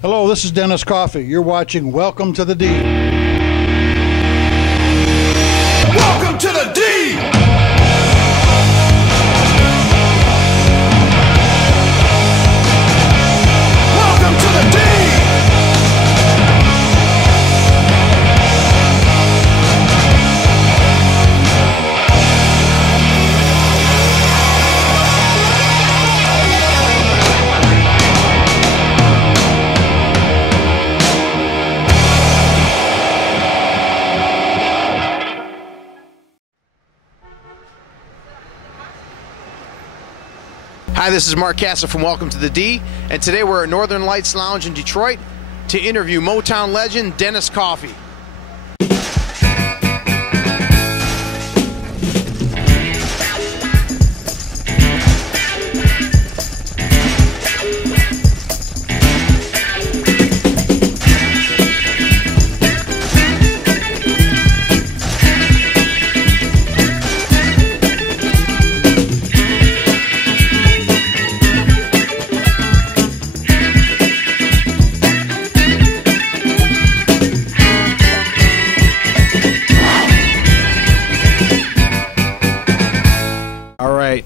Hello, this is Dennis Coffey. You're watching Welcome to the D. Welcome to the D! Welcome to the D! Hi, this is Mark Castle from Welcome to the D, and today we're at Northern Lights Lounge in Detroit to interview Motown legend Dennis Coffey.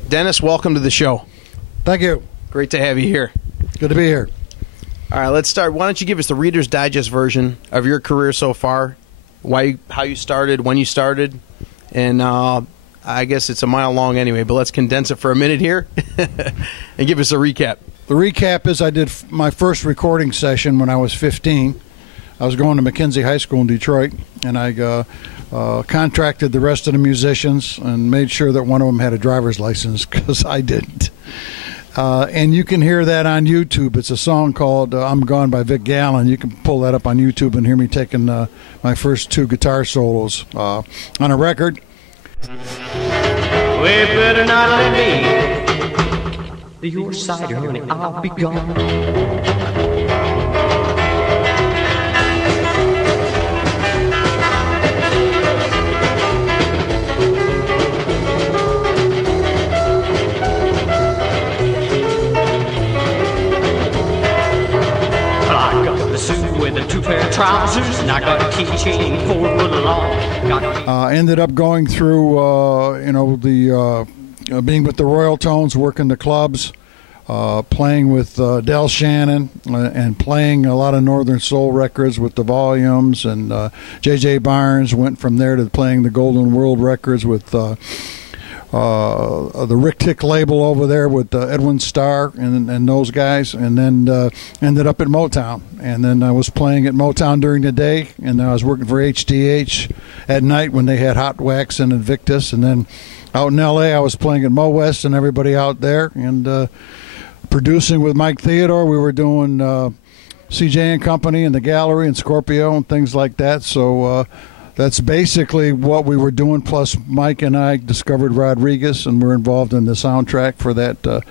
Dennis, welcome to the show. Thank you. Great to have you here. Good to be here. All right, let's start. Why don't you give us the Reader's Digest version of your career so far, how you started, when you started, and I guess it's a mile long anyway, but let's condense it for a minute here and give us a recap. The recap is I did my first recording session when I was 15. I was going to McKenzie High School in Detroit, and I contracted the rest of the musicians and made sure that one of them had a driver's license because I didn't. And you can hear that on YouTube. It's a song called I'm Gone by Vic Gallen. You can pull that up on YouTube and hear me taking my first two guitar solos on a record. We better not let me your side, honey, I'll be gone. With a two-pair of trousers, and I got a keychain 4 foot long. Ended up going through, being with the Royal Tones, working the clubs, playing with Del Shannon, and playing a lot of Northern Soul records with the Volumes, and J.J. Barnes. Went from there to playing the Golden World records with the Rick Tick label over there with Edwin Starr and those guys, and then ended up at Motown. And then I was playing at Motown during the day, and I was working for HDH at night when they had Hot Wax and Invictus. And then out in L.A. I was playing at Mo West and everybody out there, and producing with Mike Theodore. We were doing CJ and Company and the Gallery and Scorpio and things like that. So that's basically what we were doing, plus Mike and I discovered Rodriguez, and we're involved in the soundtrack for that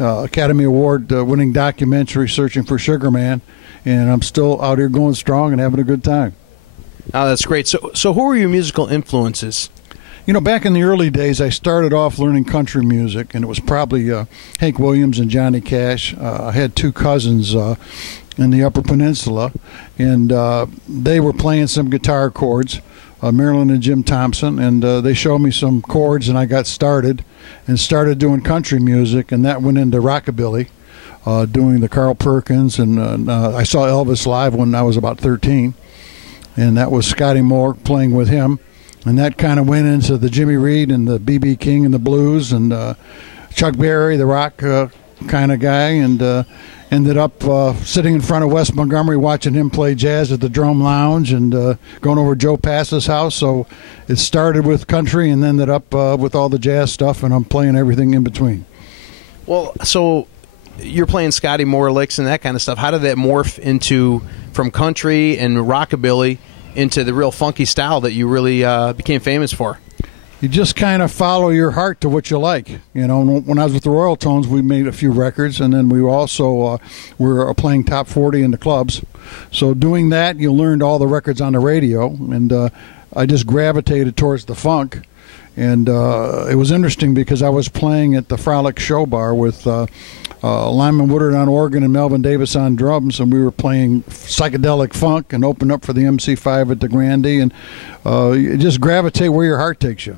Academy Award winning documentary, Searching for Sugar Man, and I'm still out here going strong and having a good time. Oh, that's great. So who were your musical influences? You know, back in the early days, I started off learning country music, and it was probably Hank Williams and Johnny Cash. I had two cousins in the Upper Peninsula, and they were playing some guitar chords, Marilyn and Jim Thompson, and they showed me some chords, and I got started doing country music, and that went into rockabilly, doing the Carl Perkins, and I saw Elvis live when I was about 13, and that was Scotty Moore playing with him, and that kind of went into the Jimmy Reed and the B.B. King and the blues, and Chuck Berry, the rock kind of guy, and ended up sitting in front of Wes Montgomery watching him play jazz at the Drum Lounge, and going over to Joe Pass's house. So it started with country and ended up with all the jazz stuff, and I'm playing everything in between. Well, so you're playing Scotty Moore licks and that kind of stuff. How did that morph into from country and rockabilly into the real funky style that you really became famous for? You just kind of follow your heart to what you like. You know, when I was with the Royal Tones, we made a few records, and then we also were playing top 40 in the clubs. So doing that, you learned all the records on the radio, and I just gravitated towards the funk. And it was interesting because I was playing at the Frolic Show Bar with Lyman Woodard on organ and Melvin Davis on drums, and we were playing psychedelic funk and opened up for the MC5 at the Grandee, and you just gravitate where your heart takes you.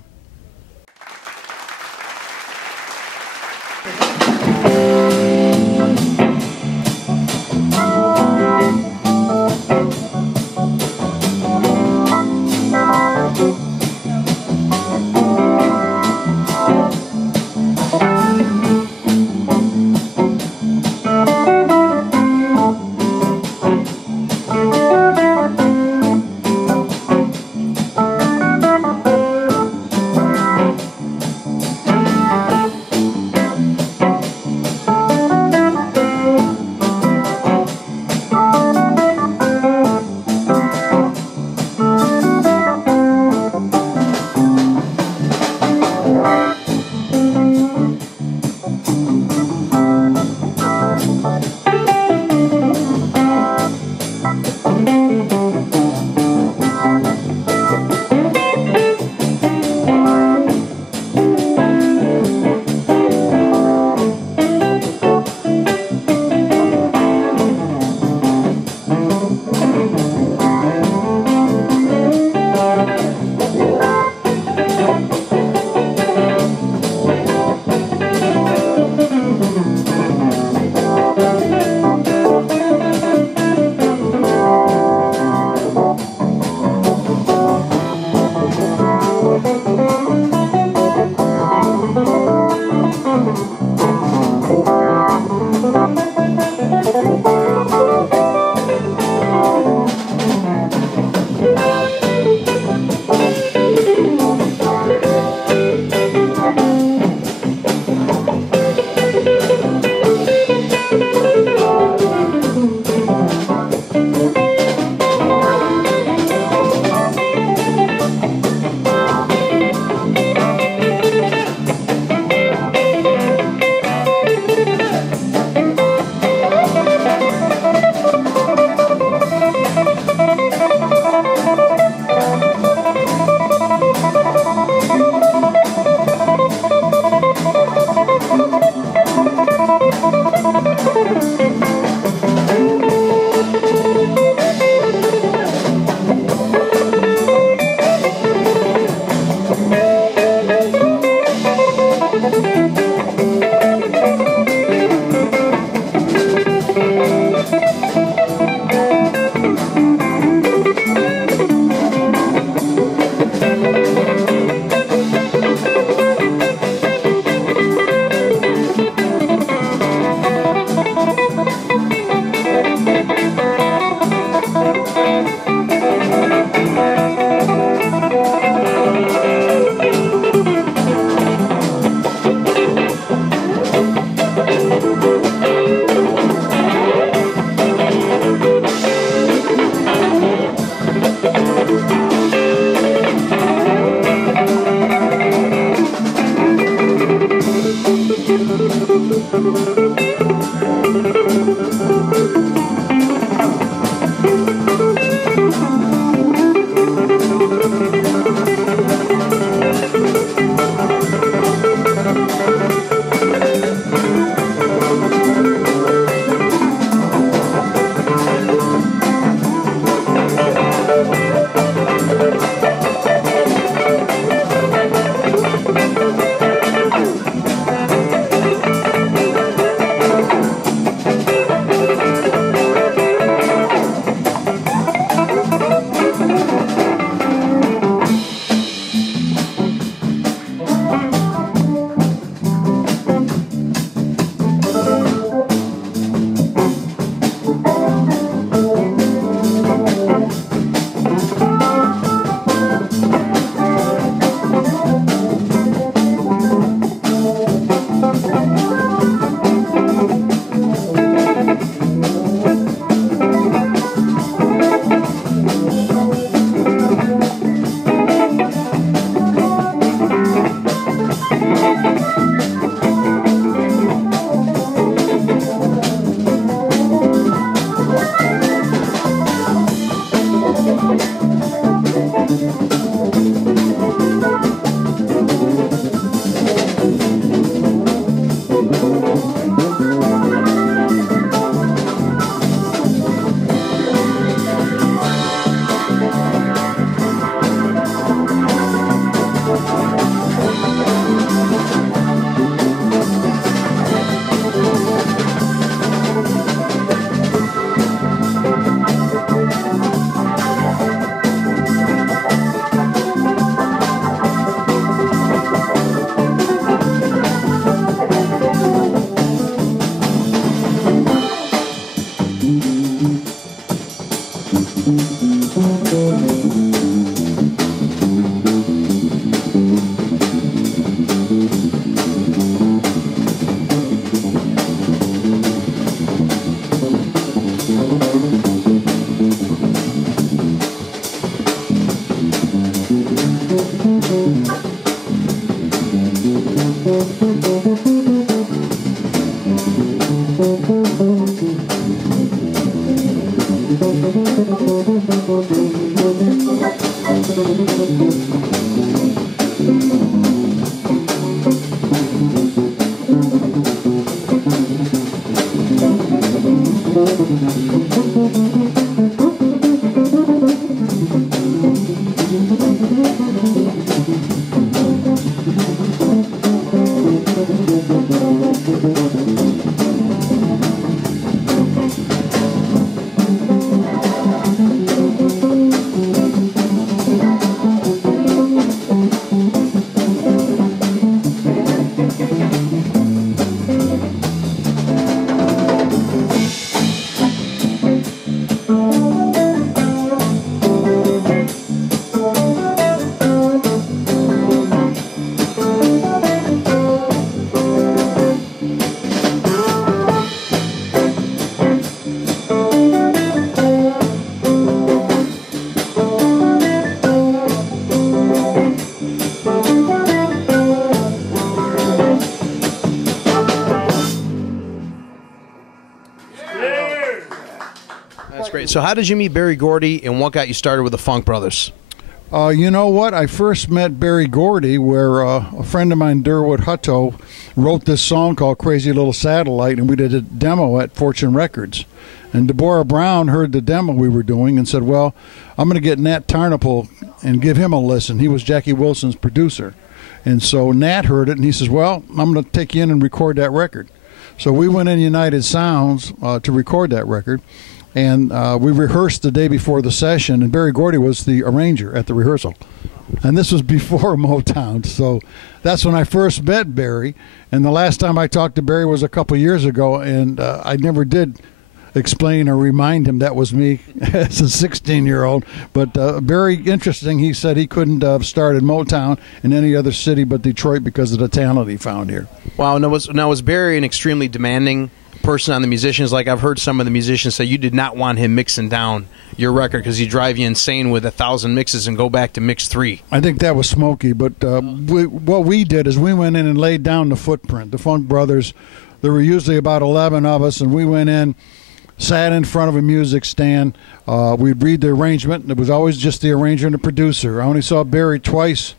That's great. So how did you meet Berry Gordy, and what got you started with the Funk Brothers? You know what? I first met Berry Gordy where a friend of mine, Durwood Hutto, wrote this song called Crazy Little Satellite, and we did a demo at Fortune Records. And Deborah Brown heard the demo we were doing and said, well, I'm going to get Nat Tarnopol and give him a listen. He was Jackie Wilson's producer. And so Nat heard it, and he says, well, I'm going to take you in and record that record. So we went in United Sounds to record that record. And we rehearsed the day before the session, and Berry Gordy was the arranger at the rehearsal. And this was before Motown, so that's when I first met Berry. And the last time I talked to Berry was a couple years ago, and I never did explain or remind him that was me as a 16-year-old. But very interesting, he said he couldn't have started Motown in any other city but Detroit because of the talent he found here. Wow, now was Berry an extremely demanding person on the musicians? Like I've heard some of the musicians say you did not want him mixing down your record because he'd drive you insane with 1,000 mixes and go back to mix 3. I think that was Smokey, but what we did is we went in and laid down the footprint. The Funk Brothers, there were usually about 11 of us, and we went in, sat in front of a music stand. We'd read the arrangement. It was always just the arranger and the producer. I only saw Berry twice.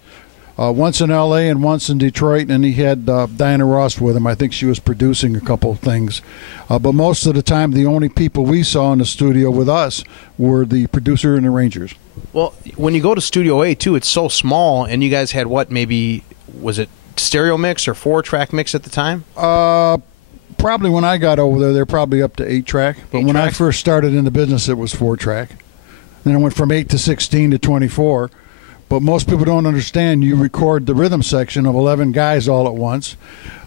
Once in L.A. and once in Detroit, and he had Diana Ross with him. I think she was producing a couple of things. But most of the time, the only people we saw in the studio with us were the producer and arrangers. Well, when you go to Studio A, too, it's so small, and you guys had what, maybe, was it stereo mix or 4-track mix at the time? Probably when I got over there, they're probably up to 8-track. But when I tracks? first started in the business, it was 4-track. Then it went from 8 to 16 to 24. But most people don't understand you record the rhythm section of 11 guys all at once.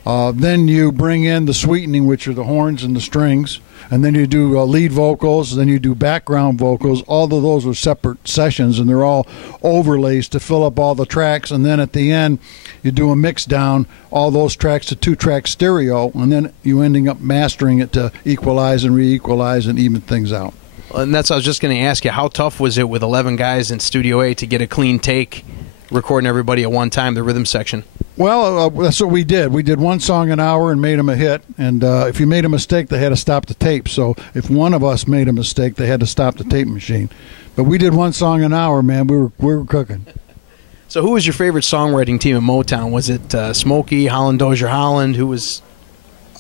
Then you bring in the sweetening, which are the horns and the strings. And then you do lead vocals. Then you do background vocals. All of those are separate sessions, and they're all overlays to fill up all the tracks. And then at the end, you do a mix down, all those tracks to 2-track stereo. And then you ending up mastering it to equalize and re-equalize and even things out. And that's what I was just going to ask you. How tough was it with 11 guys in Studio A to get a clean take, recording everybody at one time, the rhythm section? Well, that's what we did. We did one song an hour and made them a hit. And if you made a mistake, they had to stop the tape. So if one of us made a mistake, they had to stop the tape machine. But we did one song an hour, man. We were cooking. So who was your favorite songwriting team at Motown? Was it Smokey, Holland Dozier Holland? Who was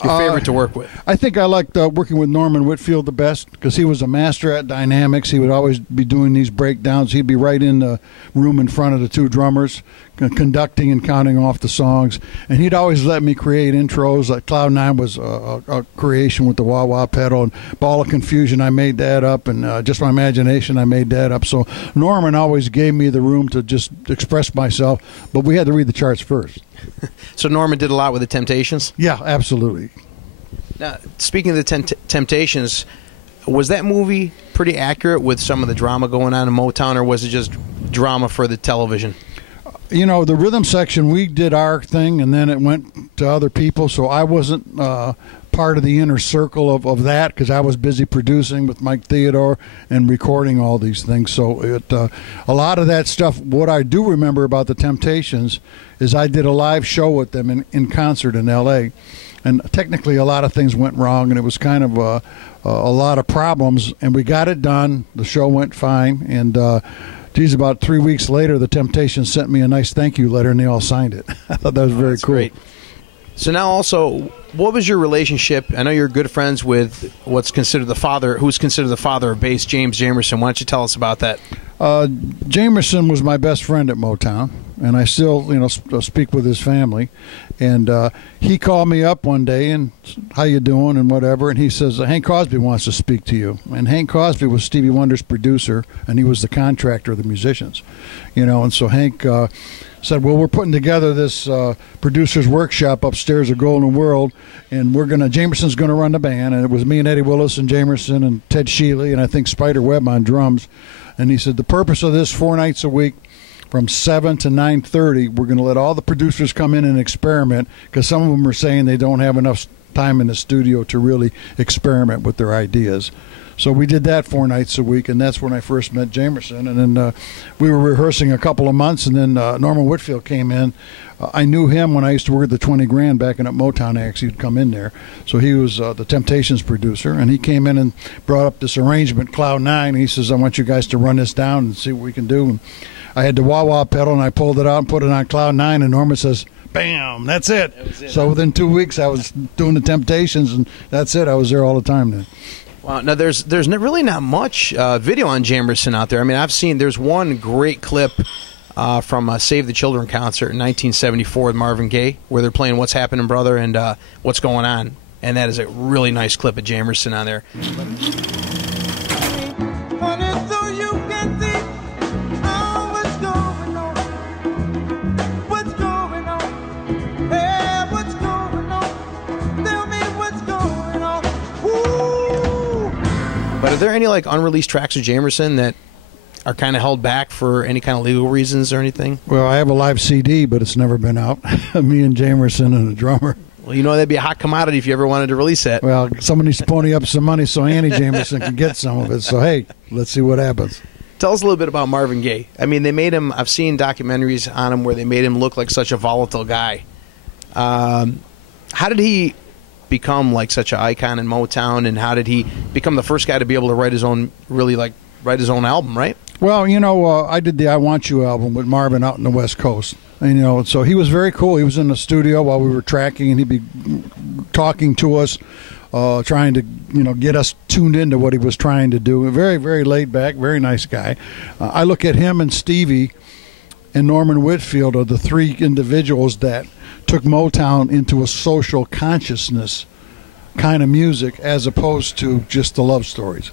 your favorite to work with? I think I liked working with Norman Whitfield the best because he was a master at dynamics. He would always be doing these breakdowns. He'd be right in the room in front of the two drummers, conducting and counting off the songs. And he'd always let me create intros. Like Cloud 9 was a creation with the wah-wah pedal. And Ball of Confusion, I made that up. And Just My Imagination, I made that up. So Norman always gave me the room to just express myself. But we had to read the charts first. So Norman did a lot with the Temptations? Yeah, absolutely. Now, speaking of the Temptations, was that movie pretty accurate with some of the drama going on in Motown, or was it just drama for the television? You know, the rhythm section, we did our thing, and then it went to other people, so I wasn't part of the inner circle of that because I was busy producing with Mike Theodore and recording all these things. So a lot of that stuff, what I do remember about the Temptations is I did a live show with them in concert in L.A., and technically a lot of things went wrong, and it was kind of a lot of problems, and we got it done. The show went fine, and about 3 weeks later, the Temptations sent me a nice thank you letter, and they all signed it. I thought that was very cool. Great. So now also, what was your relationship? I know you're good friends with who's considered the father of bass, James Jamerson. Why don't you tell us about that? Jamerson was my best friend at Motown. and I still, speak with his family. And he called me up one day and, how you doing and whatever, and he says, Hank Crosby wants to speak to you. And Hank Crosby was Stevie Wonder's producer, and he was the contractor of the musicians, and so Hank said, well, we're putting together this producer's workshop upstairs at Golden World, and Jamerson's going to run the band. And it was me and Eddie Willis and Jamerson and Ted Shealy and I think Spider Webb on drums. And he said, the purpose of this 4 nights a week from 7 to 9:30, we're going to let all the producers come in and experiment, because some of them are saying they don't have enough time in the studio to really experiment with their ideas. So we did that 4 nights a week, and that's when I first met Jamerson. And then we were rehearsing a couple of months, and then Norman Whitfield came in. I knew him when I used to work at the 20 Grand back in at Motown. Actually, he'd come in there. So he was the Temptations producer, and he came in and brought up this arrangement, Cloud 9. And he says, I want you guys to run this down and see what we can do. And I had the wah-wah pedal, and I pulled it out and put it on Cloud 9, and Norman says, bam, that's it. So within 2 weeks, I was doing the Temptations, and that's it. I was there all the time then. Wow. Now, there's really not much video on Jamerson out there. I mean, there's one great clip from a Save the Children concert in 1974 with Marvin Gaye, where they're playing What's Happening, Brother, and What's Going On. And that is a really nice clip of Jamerson on there. But are there any unreleased tracks of Jamerson that are kind of held back for any kind of legal reasons or anything? Well, I have a live CD, but it's never been out. Me and Jamerson and a drummer. Well, that'd be a hot commodity if you ever wanted to release that. Well, someone needs to pony up some money so Annie Jamerson can get some of it. So, hey, let's see what happens. Tell us a little bit about Marvin Gaye. I mean, they made him, I've seen documentaries on him where they made him look like such a volatile guy. How did he become such an icon in Motown, and how did he become the first guy to be able to write his own album, right? Well, I did the I Want You album with Marvin out in the West Coast. And, so he was very cool. He was in the studio while we were tracking, and he'd be talking to us, trying to, get us tuned into what he was trying to do. Very, very laid back, very nice guy. I look at him and Stevie and Norman Whitfield are the three individuals that took Motown into a social consciousness kind of music, as opposed to just the love stories.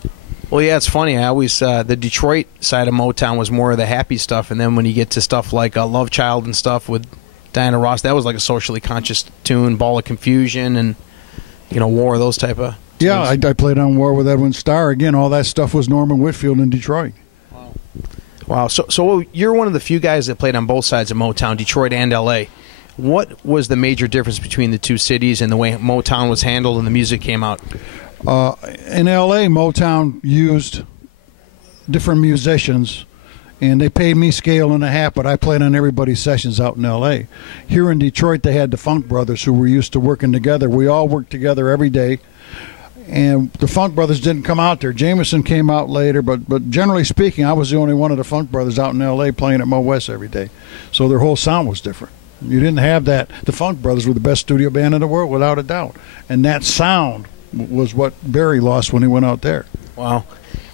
Well, yeah, it's funny. I always the Detroit side of Motown was more of the happy stuff, and then when you get to stuff like Love Child and stuff with Diana Ross, that was like a socially conscious tune, Ball of Confusion, and War, those type of tunes. Yeah, I played on War with Edwin Starr. Again, all that stuff was Norman Whitfield in Detroit. Wow. So you're one of the few guys that played on both sides of Motown, Detroit and L.A. What was the major difference between the two cities and the way Motown was handled and the music came out? In L.A., Motown used different musicians, and they paid me scale and a half, but I played on everybody's sessions out in L.A. Here in Detroit, they had the Funk Brothers, who were used to working together. We all worked together every day, and the Funk Brothers didn't come out there. Jamerson came out later, but generally speaking, I was the only one of the Funk Brothers out in L.A. playing at Mo West every day. So their whole sound was different. You didn't have that. The Funk Brothers were the best studio band in the world, without a doubt. And that sound was what Barry lost when he went out there. Wow.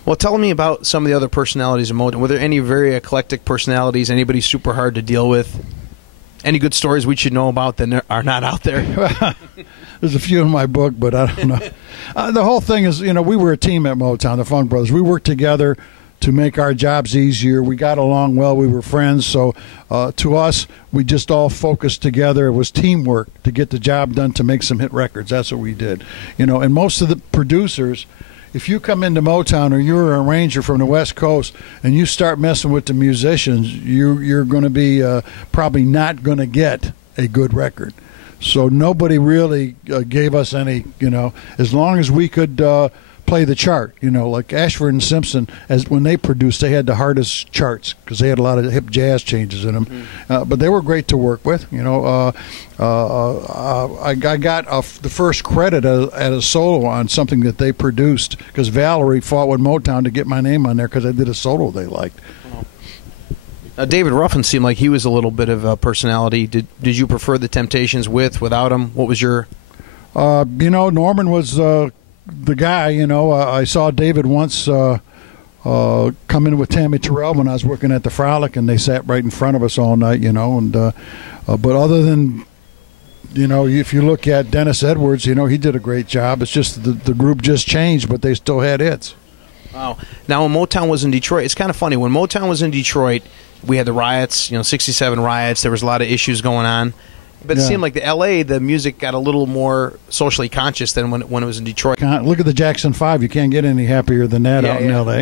Well, tell me about some of the other personalities of Motown. Were there any very eclectic personalities, anybody super hard to deal with? Any good stories we should know about that are not out there? There's a few in my book, but I don't know. The whole thing is, we were a team at Motown, the Funk Brothers. We worked together to make our jobs easier. We got along well. We were friends. So to us, we just all focused together. It was teamwork to get the job done, to make some hit records. That's what we did. And most of the producers, if you come into Motown or you're an arranger from the West Coast and you start messing with the musicians, you're going to be probably not going to get a good record. So nobody really gave us any, as long as we could play the chart, like Ashford and Simpson, when they produced, they had the hardest charts because they had a lot of hip jazz changes in them. But they were great to work with. I got the first credit at a solo on something that they produced because Valerie fought with Motown to get my name on there because I did a solo they liked. Now, David Ruffin seemed like he was a little bit of a personality. Did you prefer the Temptations with, without him? What was your... Norman was... the guy, I saw David once come in with Tammy Terrell when I was working at the Frolic, and they sat right in front of us all night, you know. And but other than, you know, if you look at Dennis Edwards, you know, he did a great job. It's just the group just changed, but they still had hits. Wow. Now, when Motown was in Detroit, it's kind of funny. When Motown was in Detroit, we had the riots, you know, 67 riots. There was a lot of issues going on. But it seemed like the L.A., the music got a little more socially conscious than when it was in Detroit. Look at the Jackson 5. You can't get any happier than that out in L.A.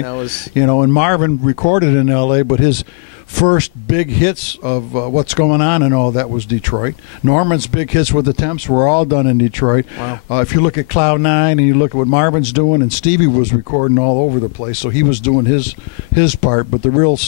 You know, and Marvin recorded in L.A., but his first big hits of what's going on and all that was Detroit. Norman's big hits with the Temps were all done in Detroit. Wow. If you look at Cloud 9 and you look at what Marvin's doing, and Stevie was recording all over the place, so he was doing his part. But the real,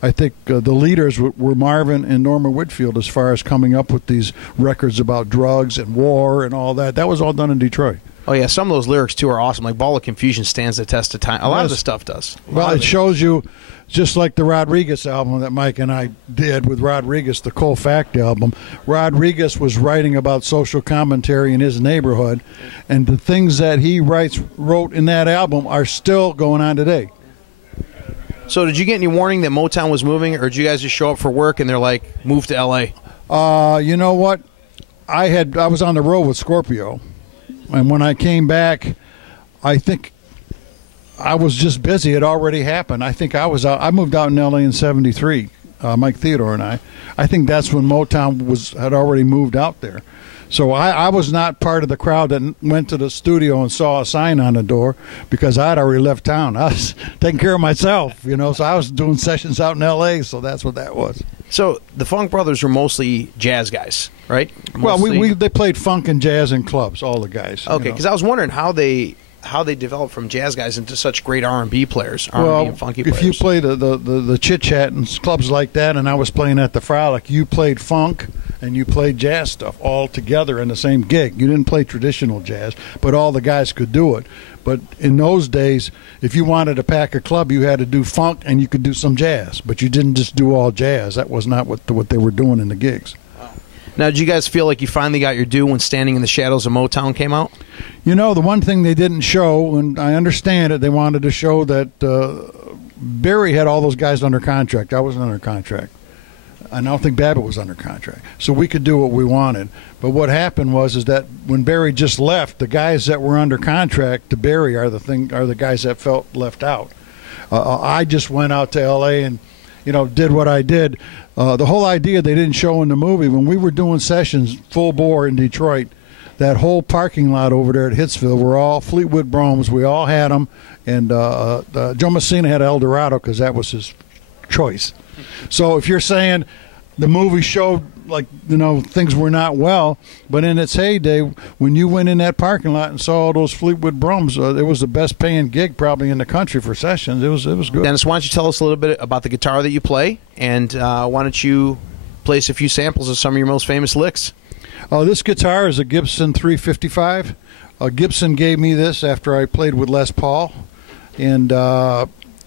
I think the leaders were Marvin and Norman Whitfield as far as coming up with these records about drugs and war and all that. That was all done in Detroit. Oh, yeah, some of those lyrics, too, are awesome. Like Ball of Confusion stands the test of time. A lot of the stuff does. Well, it shows you, just like the Rodriguez album that Mike and I did with Rodriguez, the Cold Fact album, Rodriguez was writing about social commentary in his neighborhood, and the things that he wrote in that album are still going on today. So did you get any warning that Motown was moving, or did you guys just show up for work and they're like, move to L.A.? You know what? I was on the road with Scorpio. And when I came back, I think I was just busy. It already happened. I think I was out. I moved out in L.A. in '73. Mike Theodore and I. I think that's when Motown had already moved out there. So I was not part of the crowd that went to the studio and saw a sign on the door because I'd already left town. I was taking care of myself, you know. So I was doing sessions out in L.A. So that's what that was. So the Funk Brothers were mostly jazz guys, right? Well, they played funk and jazz in clubs, all the guys. Okay, because I was wondering how they developed from jazz guys into such great R&B players, R&B and funky players. If you play the chit-chat and clubs like that, and I was playing at the Frolic, you played funk and you played jazz stuff all together in the same gig. You didn't play traditional jazz, but all the guys could do it. But in those days, if you wanted to pack a club, you had to do funk and you could do some jazz. But you didn't just do all jazz. That was not what they were doing in the gigs. Now, did you guys feel like you finally got your due when Standing in the Shadows of Motown came out? You know, the one thing they didn't show, and I understand it, they wanted to show that Barry had all those guys under contract. I wasn't under contract. I don't think Babbitt was under contract. So we could do what we wanted. But what happened was that when Barry just left, the guys that were under contract to Barry are the guys that felt left out. I just went out to L.A. and, you know, did what I did. The whole idea they didn't show in the movie, when we were doing sessions full bore in Detroit, that whole parking lot over there at Hitsville were all Fleetwood Broms. We all had them. And Joe Messina had Eldorado because that was his choice. So if you're saying the movie showed, like, you know, things were not well, but in its heyday, when you went in that parking lot and saw all those Fleetwood Broms, it was the best paying gig probably in the country for sessions. It was good. Dennis, why don't you tell us a little bit about the guitar that you play, and why don't you place a few samples of some of your most famous licks? This guitar is a Gibson 355. Gibson gave me this after I played with Les Paul, and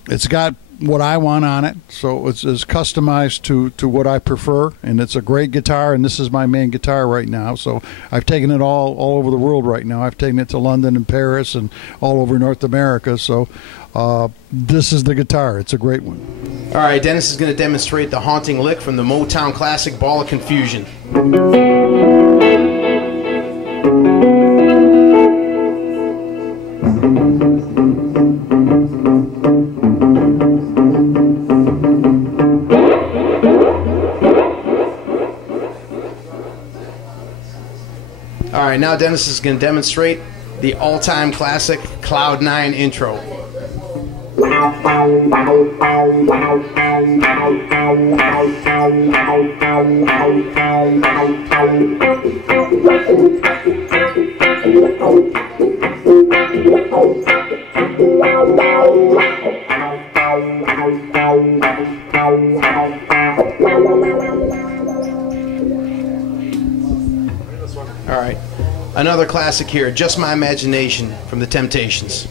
it's got what I want on it, so it's customized to what I prefer, and it's a great guitar, and this is my main guitar right now. So I've taken it all over the world right now. I've taken it to London and Paris and all over North America, so this is the guitar. It's a great one. All right, Dennis is going to demonstrate the haunting lick from the Motown classic Ball of Confusion. All right, now Dennis is going to demonstrate the all-time classic Cloud 9 intro. All right, another classic here, Just My Imagination from the Temptations.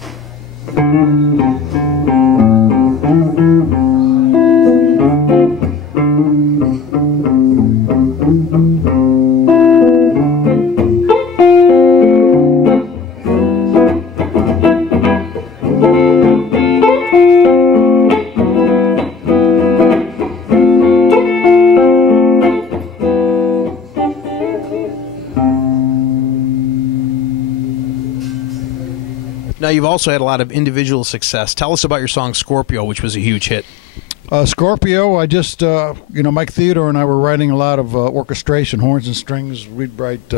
Now, you've also had a lot of individual success. Tell us about your song Scorpio, which was a huge hit. Scorpio, I just, Mike Theodore and I were writing a lot of orchestration, horns and strings. We'd write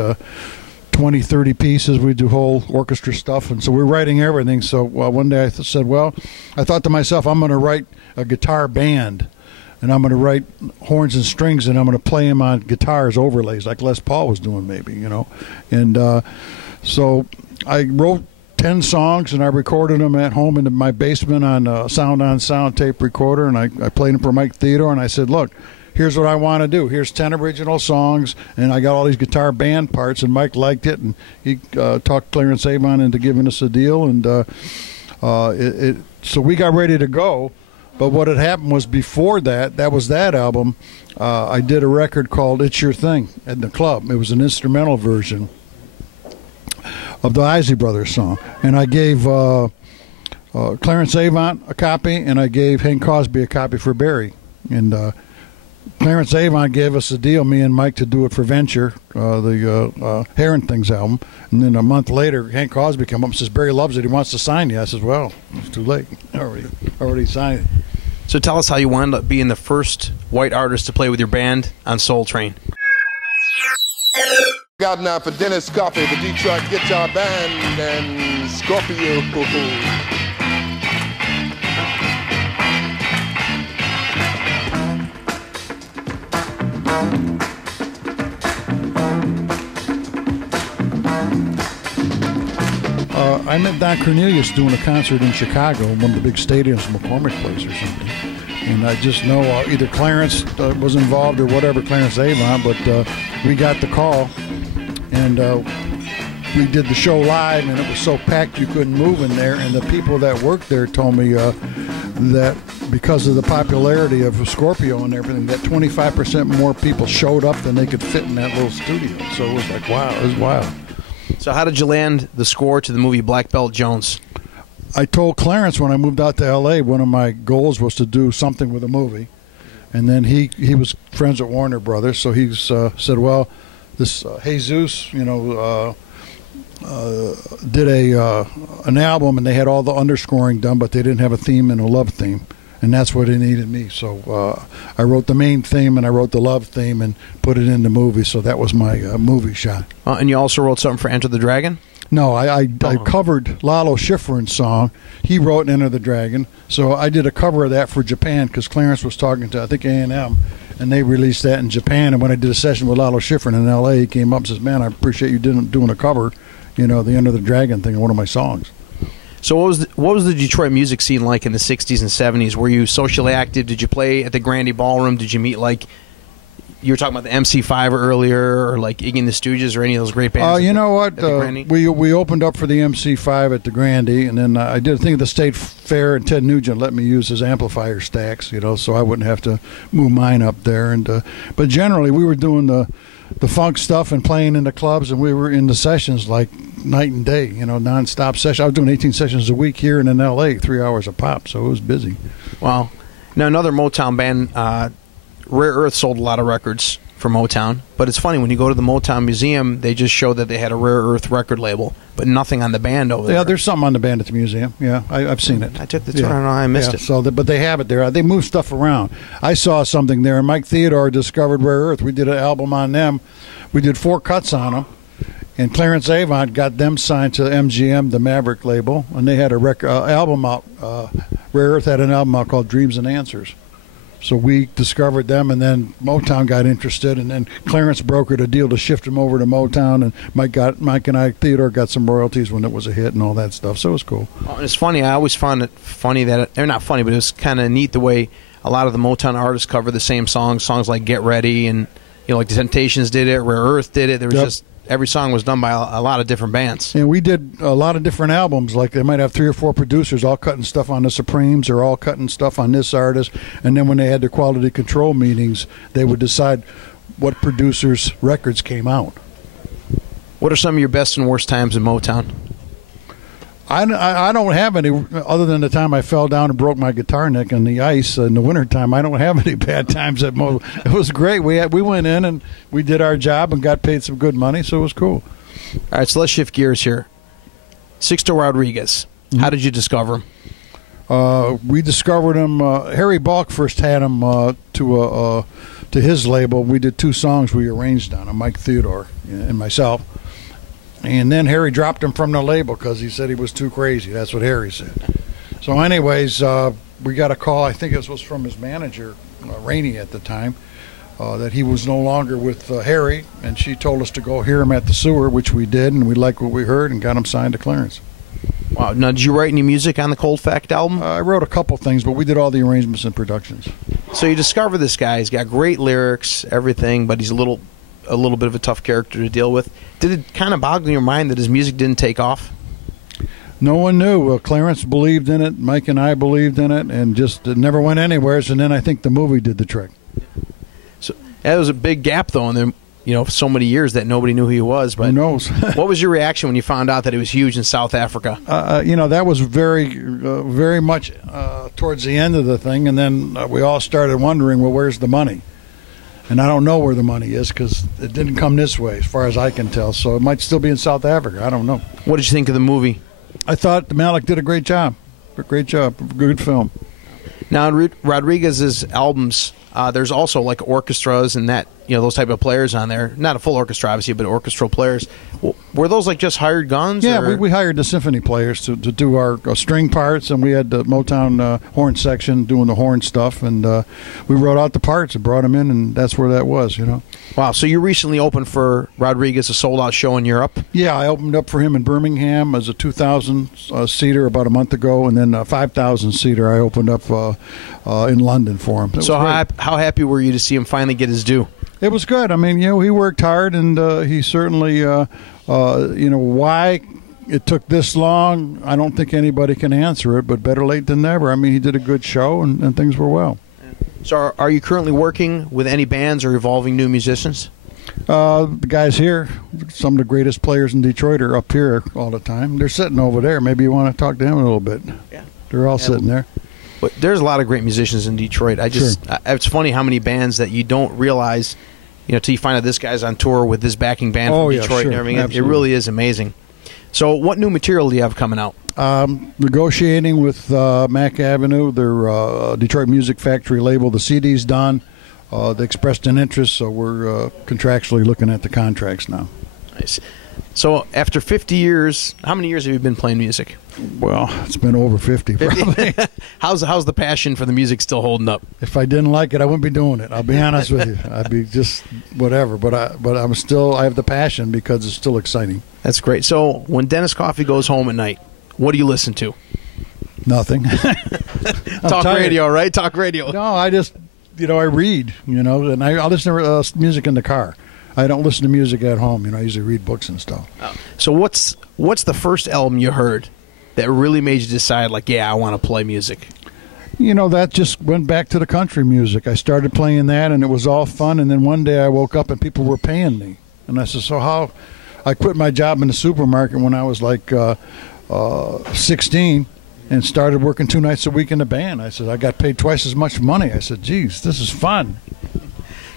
20, 30 pieces. We'd do whole orchestra stuff. And so we were writing everything. So one day I said, I thought to myself, I'm going to write a guitar band. And I'm going to write horns and strings, and I'm going to play them on guitars overlays like Les Paul was doing maybe, And so I wrote 10 songs, and I recorded them at home in my basement on a sound tape recorder, and I played them for Mike Theodore, and I said, look, here's what I want to do. Here's 10 original songs, and I got all these guitar band parts, and Mike liked it, and he talked Clarence Avon into giving us a deal, and so we got ready to go. But what had happened was before that was that album, I did a record called It's Your Thing at the club. It was an instrumental version of the Isley Brothers song. And I gave Clarence Avon a copy, and I gave Hank Crosby a copy for Barry. And Clarence Avon gave us a deal, me and Mike, to do it for Venture, the Hair and Things album. And then a month later, Hank Crosby came up and says, Barry loves it. He wants to sign you. I says, well, it's too late. Already signed it. So tell us how you wound up being the first white artist to play with your band on Soul Train. Got now for Dennis Coffey, the Detroit Guitar Band, and Scorpio. I met Don Cornelius doing a concert in Chicago, one of the big stadiums, McCormick Place or something. And I just know either Clarence was involved or whatever, Clarence Avon, but we got the call, and we did the show live, and it was so packed you couldn't move in there. And the people that worked there told me that because of the popularity of Scorpio and everything, that 25% more people showed up than they could fit in that little studio. So it was like, wow, it was wild. So how did you land the score to the movie Black Belt Jones? I told Clarence when I moved out to L.A., one of my goals was to do something with a movie. And then he was friends with Warner Brothers, so he said, well, this Jesus, did an album, and they had all the underscoring done, but they didn't have a theme and a love theme. And that's what it needed me. So I wrote the main theme, and I wrote the love theme and put it in the movie. So that was my movie shot. And you also wrote something for Enter the Dragon? No, I covered Lalo Schifrin's song. He wrote Enter the Dragon. So I did a cover of that for Japan because Clarence was talking to, I think, A&M, and they released that in Japan. And when I did a session with Lalo Schifrin in L.A., he came up and says, man, I appreciate you doing a cover, the Enter the Dragon thing on one of my songs. So what was the Detroit music scene like in the 60s and 70s? Were you socially active? Did you play at the Grandy Ballroom? Did you meet, like, you were talking about the MC5 earlier, or like Iggy and the Stooges, or any of those great bands? You know what? We opened up for the MC5 at the Grandy, and then I did a thing at the State Fair, and Ted Nugent let me use his amplifier stacks, so I wouldn't have to move mine up there. And but generally, we were doing the funk stuff and playing in the clubs, and we were in the sessions like night and day, nonstop sessions. I was doing 18 sessions a week here and in L.A., 3 hours a pop, so it was busy. Wow. Now, another Motown band, Rare Earth, sold a lot of records for Motown, but it's funny, when you go to the Motown Museum, they just show that they had a Rare Earth record label, but nothing on the band over there. Yeah, there's something on the band at the museum. Yeah, I've seen it. I took the tour. I don't know how I missed it. So, but they have it there. They move stuff around. I saw something there, and Mike Theodore discovered Rare Earth. We did an album on them. We did 4 cuts on them, and Clarence Avon got them signed to MGM, the Maverick label, and they had a album out. Rare Earth had an album out called Dreams and Answers. So we discovered them, and then Motown got interested, and then Clarence brokered a deal to shift them over to Motown, and Mike and Theodore got some royalties when it was a hit and all that stuff. So it was cool. Oh, and it's funny. I always found it funny that, or not funny, but it was kind of neat the way a lot of the Motown artists cover the same songs like Get Ready, and like the Temptations did it, Rare Earth did it. There was just every song was done by a lot of different bands. And we did a lot of different albums. Like they might have 3 or 4 producers all cutting stuff on the Supremes or all cutting stuff on this artist. And then when they had their quality control meetings, they would decide what producers' records came out. What are some of your best and worst times in Motown? I don't have any, other than the time I fell down and broke my guitar neck on the ice in the wintertime. I don't have any bad times at Motown. It was great. We went in and we did our job and got paid some good money, so it was cool. All right, so let's shift gears here. Sixto Rodriguez, How did you discover him? We discovered him. Harry Balk first had him to his label. We did 2 songs we arranged on him, Mike Theodore and myself. And then Harry dropped him from the label because he said he was too crazy. That's what Harry said. So anyways, we got a call, I think it was from his manager, Rainey at the time, that he was no longer with Harry, and she told us to go hear him at the Sewer, which we did, and we liked what we heard and got him signed to Clarence. Wow. Now, did you write any music on the Cold Fact album? I wrote a couple things, but we did all the arrangements and productions. So you discover this guy. He's got great lyrics, everything, but he's a little bit of a tough character to deal with. Did it kind of boggle your mind that his music didn't take off? No one knew. Clarence believed in it. Mike and I believed in it, and just it never went anywhere. And then I think the movie did the trick. So that was a big gap, though, in there. So many years that nobody knew who he was. But who knows? What was your reaction when you found out that he was huge in South Africa? That was very much towards the end of the thing, and then we all started wondering, well, where's the money? And I don't know where the money is because it didn't come this way, as far as I can tell. So it might still be in South Africa. I don't know. What did you think of the movie? I thought Malik did a great job. Great job. Good film. Now, in Rodriguez's albums, there's also like orchestras and that, those type of players on there. Not a full orchestra, obviously, but orchestral players. Were those like just hired guns? Yeah, we hired the symphony players to do our string parts, and we had the Motown horn section doing the horn stuff, and we wrote out the parts and brought them in, and that's where that was, Wow, so you recently opened for Rodriguez a sold-out show in Europe? Yeah, I opened up for him in Birmingham as a 2,000-seater about a month ago, and then a 5,000-seater I opened up in London for him. So how happy were you to see him finally get his due? It was good. I mean, he worked hard, and he certainly, why it took this long, I don't think anybody can answer it, but better late than never. I mean, he did a good show, and things were well. So are you currently working with any bands or evolving new musicians? The guys here, some of the greatest players in Detroit are up here all the time. They're sitting over there. Maybe you want to talk to them a little bit. Yeah. They're all sitting there. But there's a lot of great musicians in Detroit. It's funny how many bands that you don't realize, till you find out this guy's on tour with this backing band from Detroit and everything. It really is amazing. So what new material do you have coming out? Negotiating with Mac Avenue, their Detroit Music Factory label. The CD's done. They expressed an interest, so we're contractually looking at the contracts now. Nice. So after 50 years, how many years have you been playing music? Well, it's been over 50 probably. How's the passion for the music still holding up? If I didn't like it, I wouldn't be doing it. I'll be honest with you. I'd be just whatever. But I have the passion because it's still exciting. That's great. So when Dennis Coffey goes home at night, what do you listen to? Nothing. Talk radio, right? Talk radio. No, I just, I read, and I listen to music in the car. I don't listen to music at home. I usually read books and stuff. Oh. So what's the first album you heard that really made you decide, I want to play music? That just went back to the country music. I started playing that, and it was all fun. And then one day I woke up and people were paying me. And I said, so how? I quit my job in the supermarket when I was 16 and started working 2 nights a week in the band. I said, I got paid twice as much money. I said, geez, this is fun.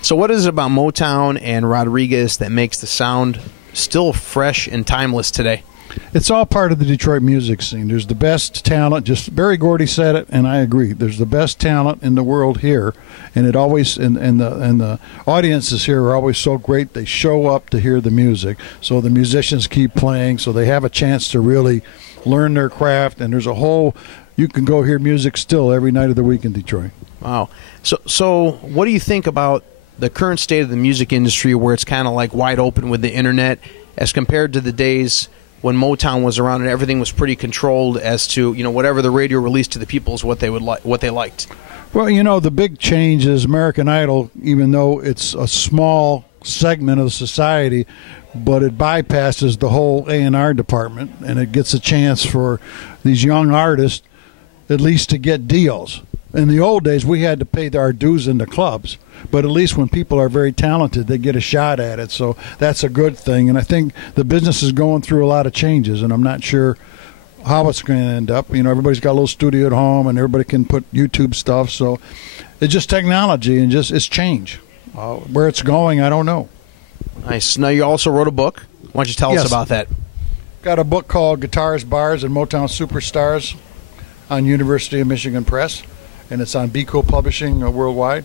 So what is it about Motown and Rodriguez that makes the sound still fresh and timeless today? It's all part of the Detroit music scene. There's the best talent. Just Barry Gordy said it, and I agree. There's the best talent in the world here, and it always and the audiences here are always so great. They show up to hear the music, so the musicians keep playing, so they have a chance to really learn their craft. And there's you can go hear music still every night of the week in Detroit. Wow. So what do you think about the current state of the music industry, where it's kind of like wide open with the internet, as compared to the days when Motown was around and everything was pretty controlled as to whatever the radio released to the people is what they liked? Well, the big change is American Idol, even though it's a small segment of society, but it bypasses the whole A&R department, and it gets a chance for these young artists at least to get deals. In the old days, we had to pay our dues in the clubs, but at least when people are very talented, they get a shot at it. So that's a good thing. And I think the business is going through a lot of changes, and I'm not sure how it's going to end up. Everybody's got a little studio at home, and everybody can put YouTube stuff. So it's just technology, and it's change. Where it's going, I don't know. Nice. Now, you also wrote a book. Why don't you tell us about that? got a book called Guitars, Bars, and Motown Superstars on University of Michigan Press, and it's on Beco Publishing worldwide.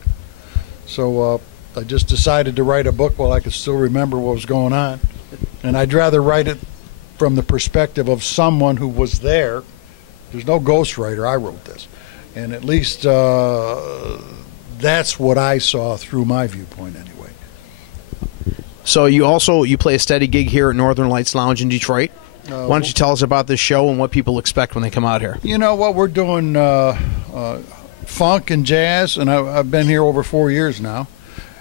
So I just decided to write a book while I could still remember what was going on. And I'd rather write it from the perspective of someone who was there. There's no ghostwriter. I wrote this. And at least that's what I saw through my viewpoint anyway. So you play a steady gig here at Northern Lights Lounge in Detroit. Why don't you tell us about this show and what people expect when they come out here? You know what, we're doing funk and jazz, and I've been here over 4 years now.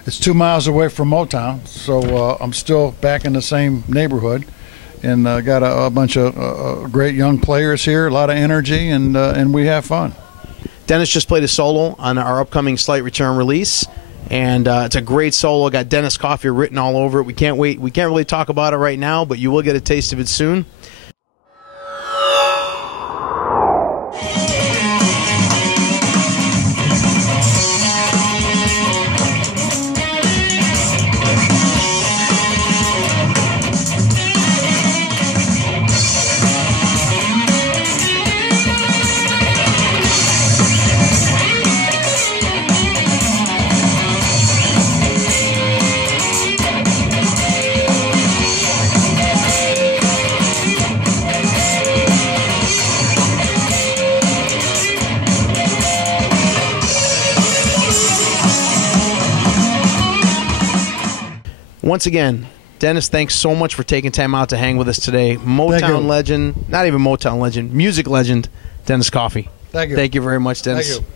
It's 2 miles away from Motown, so I'm still back in the same neighborhood, and got a bunch of great young players here, a lot of energy, and we have fun. Dennis just played a solo on our upcoming Slight Return release, and it's a great solo. Got Dennis Coffey written all over it. We can't wait. We can't really talk about it right now, but you will get a taste of it soon. Once again, Dennis, thanks so much for taking time out to hang with us today. Motown legend, not even Motown legend, music legend, Dennis Coffey. Thank you. Thank you very much, Dennis. Thank you.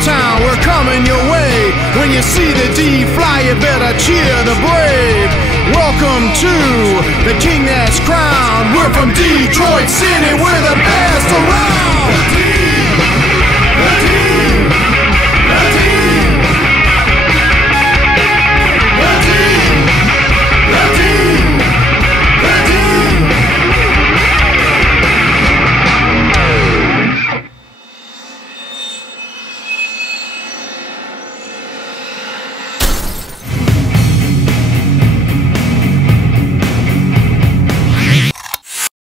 Motown, we're coming your way. When you see the D fly, you better cheer the brave. Welcome to the king that's crowned. We're from Detroit